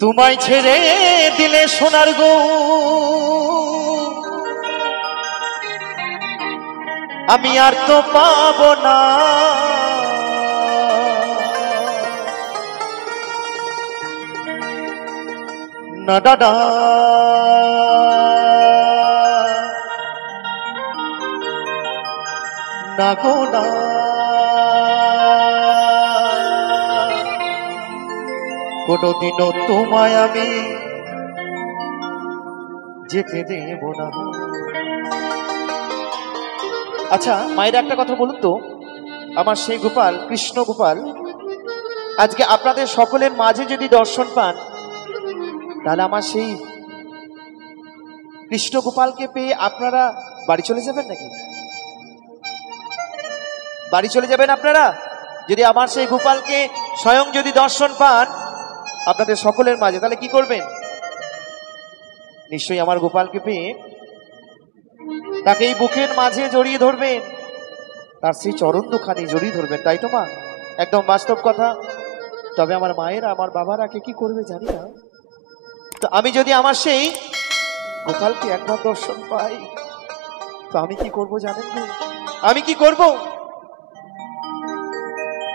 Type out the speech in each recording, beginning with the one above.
তোমায় ছেড়ে দিলে সোনার গো আমি আর তো পাবো না না দাদা না গো না কোনদিনও তোমায় আমি যেতে দেব না। আচ্ছা মায়ের একটা কথা বলুন তো, আমার সেই গোপাল কৃষ্ণ গোপাল আজকে আপনাদের সকলের মাঝে যদি দর্শন পান তাহলে আমার সেই কৃষ্ণ গোপালকে পেয়ে আপনারা বাড়ি চলে যাবেন নাকি? বাড়ি চলে যাবেন আপনারা যদি আমার সেই গোপালকে স্বয়ং যদি দর্শন পান আপনাদের সকলের মাঝে, তাহলে কি করবেন? নিশ্চয়ই আমার গোপালকে পেয়ে তাকে এই বুকের মাঝে জড়িয়ে ধরবেন, তার সেই চরণ দুখানি জড়িয়ে ধরবেন, তাই তো মা? একদম বাস্তব কথা। তবে আমার মায়েরা আমার বাবারা কে কি করবে জানি না, তো আমি যদি আমার সেই গোপালকে একবার দর্শন পাই তো আমি কি করব জানেন তো? আমি কি করব?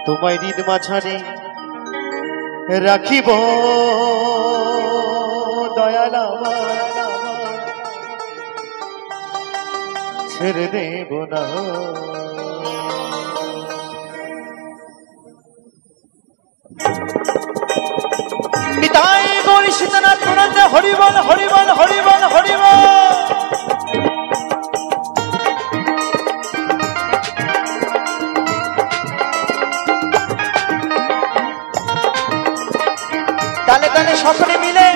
তোমায় হৃদ মাঝারে রাখিব দয়াল ছেড়ে দেব না। নিতাই গৌরী সীতানাথ প্রণন্দ হরিবল হরিবল হরিবল হরিবল। তালে তালে সকলে মিলে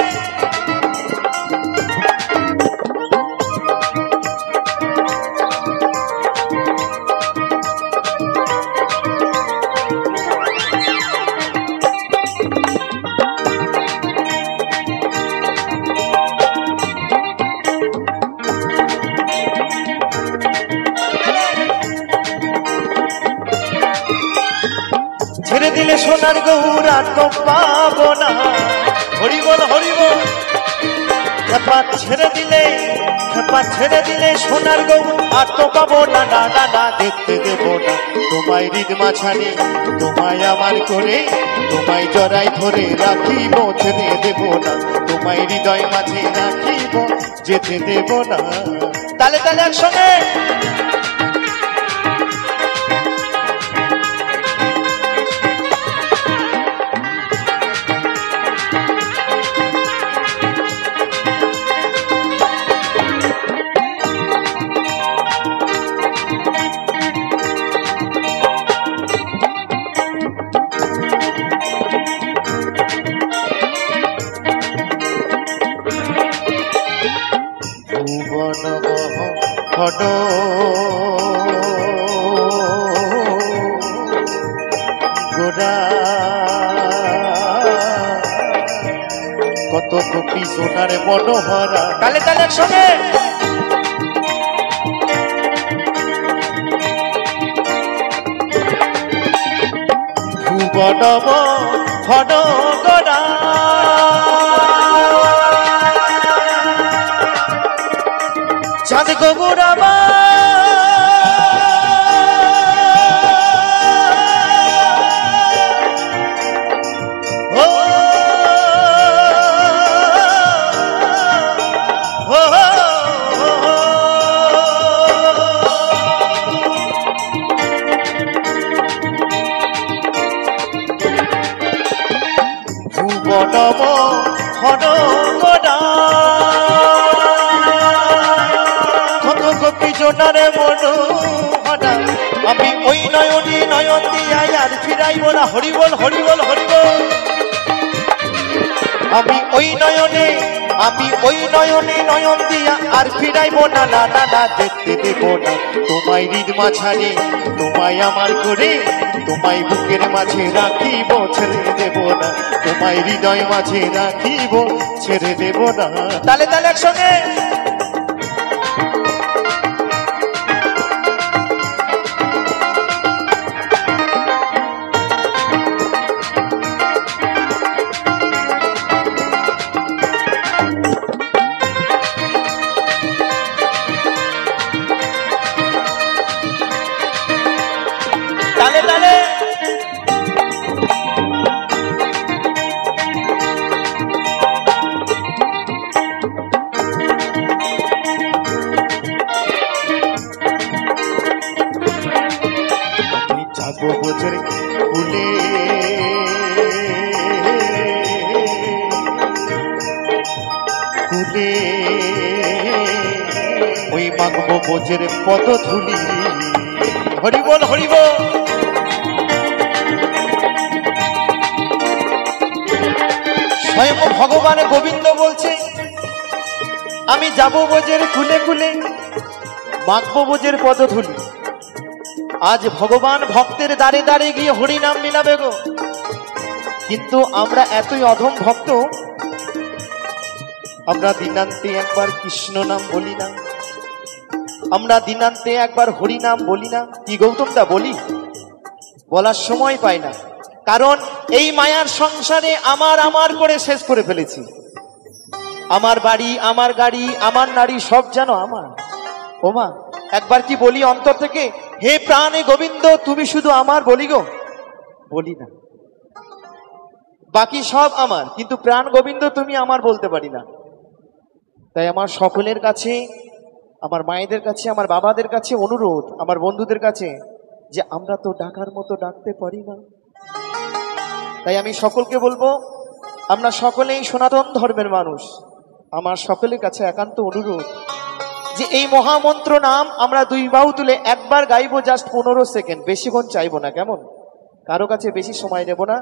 ছেড়ে দিলে সোনার গৌরা তো পাবো না, হরিবল হরিবল। খেপা ছেড়ে দিলে সোনার গৌ আর তো পাবো না, না না না দেখতে দেব না তোমায় হৃদ মাঝারে, তোমায় আমার করে তোমায় জড়াই ধরে রাখিব, ছেড়ে দেব না তোমায় হৃদয় মাঝে রাখিব, যেতে দেব না। তালে তালে একসঙ্গে গোরা কত গোপী সোনার মনোহরা। তালে তালে একসঙ্গে ভুবন ঘন গোরা চাঁদ গোগুরাবা ভুবনম ঘন গোরা কত গোপী জোনারে মনোহরা, আমি ওই নয়নে নয়ন দিয়া আর ফিরাইব না, হরিবল হরিবল হরিবল। আমি ওই নয়নে নয়ন দিয়া আর ফিরাইব না, না না না দেখতে দেব না তোমায় হৃদ মাঝারে, তোমায় আমার করে তোমায় বুকের মাঝে রাখিব, ছেড়ে দেব না তোমায় হৃদয় মাঝে রাখিব, ছেড়ে দেব না। তালে তালে একসঙ্গে কুলে ওই মাগবো বোঝের পদধূলি। হরি বল হরি বল। স্বয়ং ভগবান গোবিন্দ বলছে আমি যাব বোঝের কুলে কুলে মাগবো বোঝের পদধূলি। আজ ভগবান ভক্তের দ্বারে দ্বারে গিয়ে হরি নাম মিলাবে গো। কিন্তু আমরা এতই অধম ভক্ত, আমরা দিনান্তে একবার কৃষ্ণ নাম বলি না, আমরা দিনান্তে একবার হরি নাম বলি না। কি গৌতম দা বলি? বলার সময় পাই না, কারণ এই মায়ার সংসারে আমার আমার করে শেষ করে ফেলেছি। আমার বাড়ি, আমার গাড়ি, আমার নারী সব যেন আমার। ওমা একবার কি বলি অন্তর থেকে, হে প্রাণে গোবিন্দ তুমি শুধু আমার, বলি গো? বলি না। বাকি সব আমার, কিন্তু প্রাণ গোবিন্দ তুমি আমার বলতে পারি না। তাই আমার সকলের কাছে, আমার মায়েদের কাছে, আমার বাবাদের কাছে অনুরোধ, আমার বন্ধুদের কাছে, যে আমরা তো ডাকার মতো ডাকতে পারি না। তাই আমি সকলকে বলবো, আমরা সকলেই সনাতন ধর্মের মানুষ, আমার সকলের কাছে একান্ত অনুরোধ যে এই মহামন্ত্র নাম আমরা দুই বাহু তুলে একবার গাইবো, জাস্ট 15 সেকেন্ড, বেশিক্ষণ চাইবো না, কেমন? কারো কাছে বেশি সময় নেব না।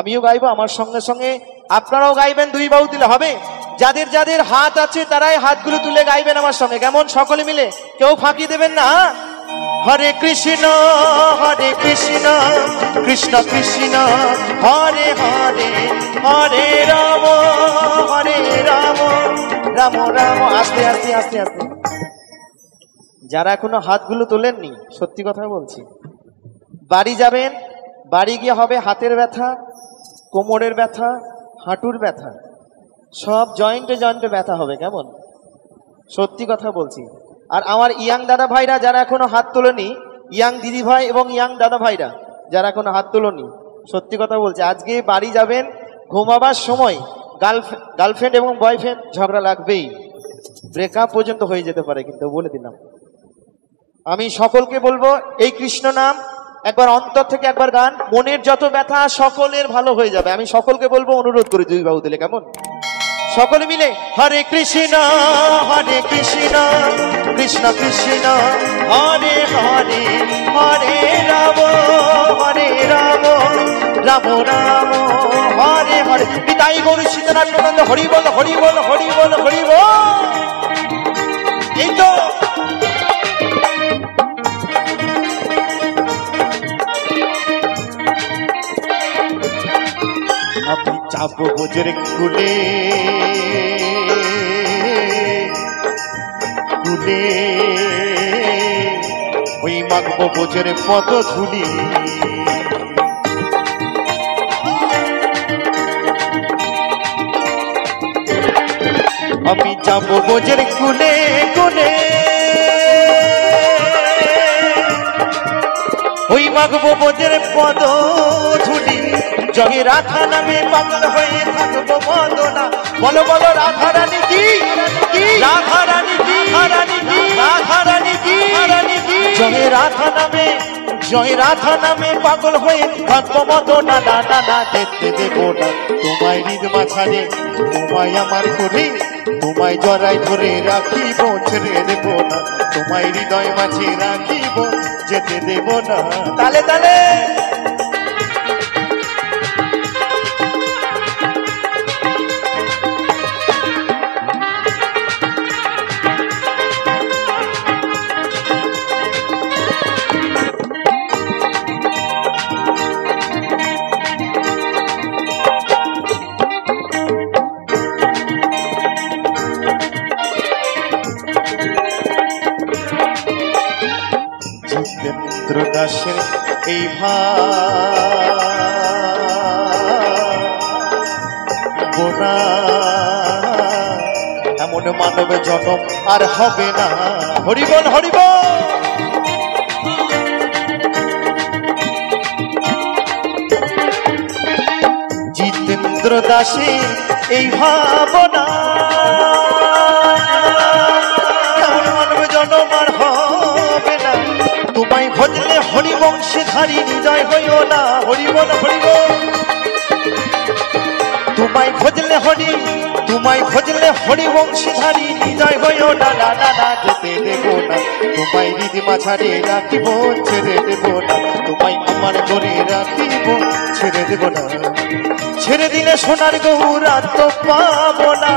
আমিও গাইবো, আমার সঙ্গে সঙ্গে আপনারাও গাইবেন, দুই বাহু তুলে হবে। যাদের যাদের হাত আছে তারাই হাতগুলো তুলে গাইবেন আমার সঙ্গে, কেমন? সকলে মিলে, কেউ ফাঁকি দেবেন না। হরে কৃষ্ণ কৃষ্ণ কৃষ্ণ হরে হরে, হরে রাম রাম রাম। আস্তে আস্তে আস্তে আস্তে। যারা এখনো হাতগুলো তোলেননি, সত্যি কথা বলছি, বাড়ি যাবেন, বাড়ি গিয়ে হবে হাতের ব্যথা, কোমরের ব্যথা, হাঁটুর ব্যথা, সব জয়েন্টে জয়েন্টে ব্যথা হবে, কেমন? সত্যি কথা বলছি। আর আমার ইয়াং দাদা ভাইরা যারা এখনো হাত তোলেনি, ইয়াং দিদি ভাই এবং ইয়াং দাদা ভাইরা যারা এখনো হাত তোলেনি, সত্যি কথা বলছি, আজকে বাড়ি যাবেন, ঘুমাবার সময় গার্লফ্রেন্ড এবং বয়ফ্রেন্ড ঝগড়া লাগবেই, ব্রেকআপ পর্যন্ত হয়ে যেতে পারে, কিন্তু বলে দিলাম। আমি সকলকে বলবো এই কৃষ্ণ নাম একবার অন্তর থেকে একবার গান, মনের যত ব্যথা সকলের ভালো হয়ে যাবে। আমি সকলকে বলবো, অনুরোধ করি দুই বাহু দিলে, কেমন? সকলে মিলে হরে কৃষ্ণ কৃষ্ণ কৃষ্ণ হরে হরে, হরে রাম রাম রাম হরে হরে। পিতাই গৌর সীতারাম হরি বল হরি বল হরি বল হরি বল। এই তো আমি যাবো বোঝের কুলে কুলে ওই মাগবো বোঝের পদধূলি। আমি যাবো বোঝের কুলে কুলে ওই মাগবো বোঝের পদধূলি। জগে রাধা নামে পাগল হয়ে থাকবো মদনা। বলো বলো রাধা রানী কি, রাধা রানী কি, রাধা রানী কি। জগে রাধা নামে পাগল হয়ে থাকবো মদনা। না না না যেতে দেবো না তোমায় হৃদ মাঝারে, তোমায় আমার করে তোমায় জড়াই ধরে রাখিব, ছেড়ে দেবো না তোমায় হৃদয় মাঝে রাখিব, যেতে দেব না। তালে তালে জিতেন্দ্র দাসের এই ভাবনা, এমন মানব জনম আর হবে না। হরিবল হরিবল। জিতেন্দ্র দাসের এই ভাবনা, এমন মানব জনম আর হবে না। তোমায় ভজলে হরিবংশধারী হৃদয় হইও না। হরিবল হরিবল। তোমায় ভজলে তোমায় ভজলে হরিবংশীধারী হৃদয় হইও না না না না যেতে দেব না তোমায় হৃদি মাঝারে রাখিব ছেড়ে দেব না তোমায় আমার ঘরে রাখিব ছেড়ে দেব না ছেড়ে দিলে সোনার গৌর আর তো পাবো না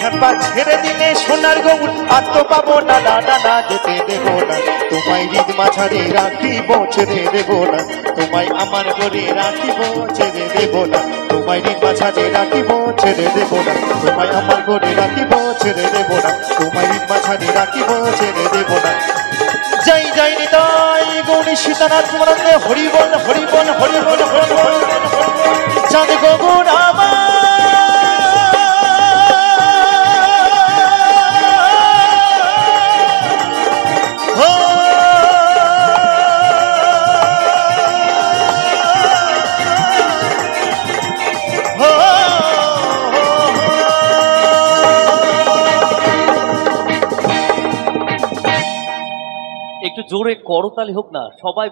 খেপা ছেড়ে দিলে সোনার গৌর আর তো পাবো না না না না যেতে দেব না তোমায় হৃদ মাঝারে রাখিব ছেড়ে দেব না তোমায় আমার ঘরে রাখিব ছেড়ে দেব না তোমায় হৃদ মাঝারে রাখিব ছেড়ে দেব না তোমায় আমার ঘরে রাখিব ছেড়ে দেব না তোমায় হৃদ মাঝারে রাখিব ছেড়ে দেব না জয় জয় নিতাই গৌরী সীতানাথ মরণে হরিবল হরিবল হরিবল হরিবল চাঁদ গগন আমার একটু জোরে করতালি হোক না সবাই।